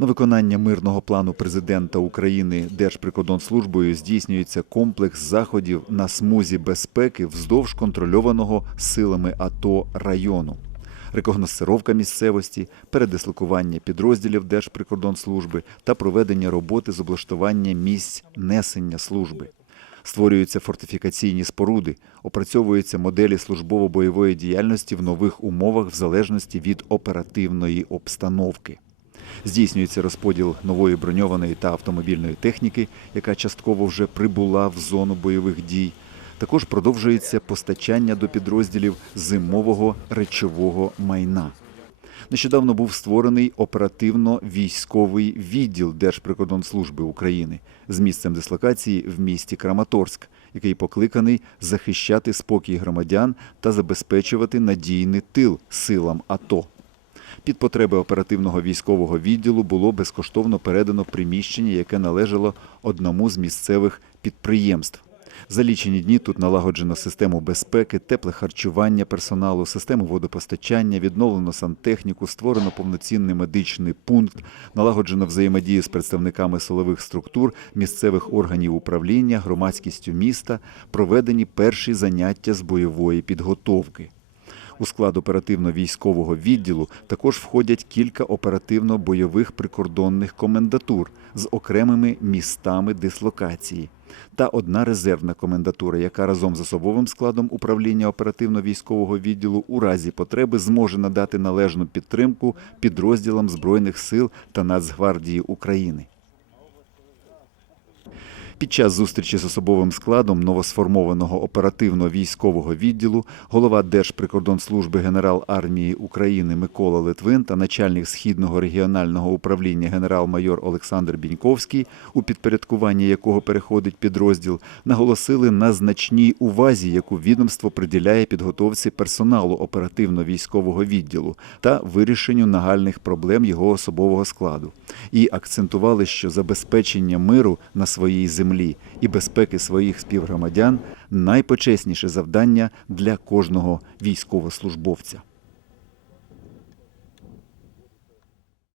На виконання мирного плану президента України Держприкордонслужбою здійснюється комплекс заходів на смузі безпеки вздовж контрольованого силами АТО району. Рекогносцировка місцевості, передислокування підрозділів Держприкордонслужби та проведення роботи з облаштування місць несення служби. Створюються фортифікаційні споруди, опрацьовуються моделі службово-бойової діяльності в нових умовах в залежності від оперативної обстановки. Здійснюється розподіл нової броньованої та автомобільної техніки, яка частково вже прибула в зону бойових дій. Також продовжується постачання до підрозділів зимового речового майна. Нещодавно був створений оперативно-військовий відділ Держприкордонслужби України з місцем дислокації в місті Краматорськ, який покликаний захищати спокій громадян та забезпечувати надійний тил силам АТО. Під потреби оперативного військового відділу було безкоштовно передано приміщення, яке належало одному з місцевих підприємств. За лічені дні тут налагоджено систему безпеки, тепле харчування персоналу, систему водопостачання, відновлено сантехніку, створено повноцінний медичний пункт, налагоджено взаємодію з представниками силових структур, місцевих органів управління, громадськістю міста, проведені перші заняття з бойової підготовки. У склад оперативно-військового відділу також входять кілька оперативно-бойових прикордонних комендатур з окремими містами дислокації та одна резервна комендатура, яка разом з особовим складом управління оперативно-військового відділу у разі потреби зможе надати належну підтримку підрозділам Збройних сил та Нацгвардії України. Під час зустрічі з особовим складом новосформованого оперативно-військового відділу голова Держприкордонслужби генерал армії України Микола Литвин та начальник східного регіонального управління генерал-майор Олександр Біньковський, у підпорядкуванні якого переходить підрозділ, наголосили на значній увазі, яку відомство приділяє підготовці персоналу оперативно-військового відділу та вирішенню нагальних проблем його особового складу, і акцентували, що забезпечення миру на своїй землі і безпеки своїх співгромадян найпочесніше завдання для кожного військовослужбовця.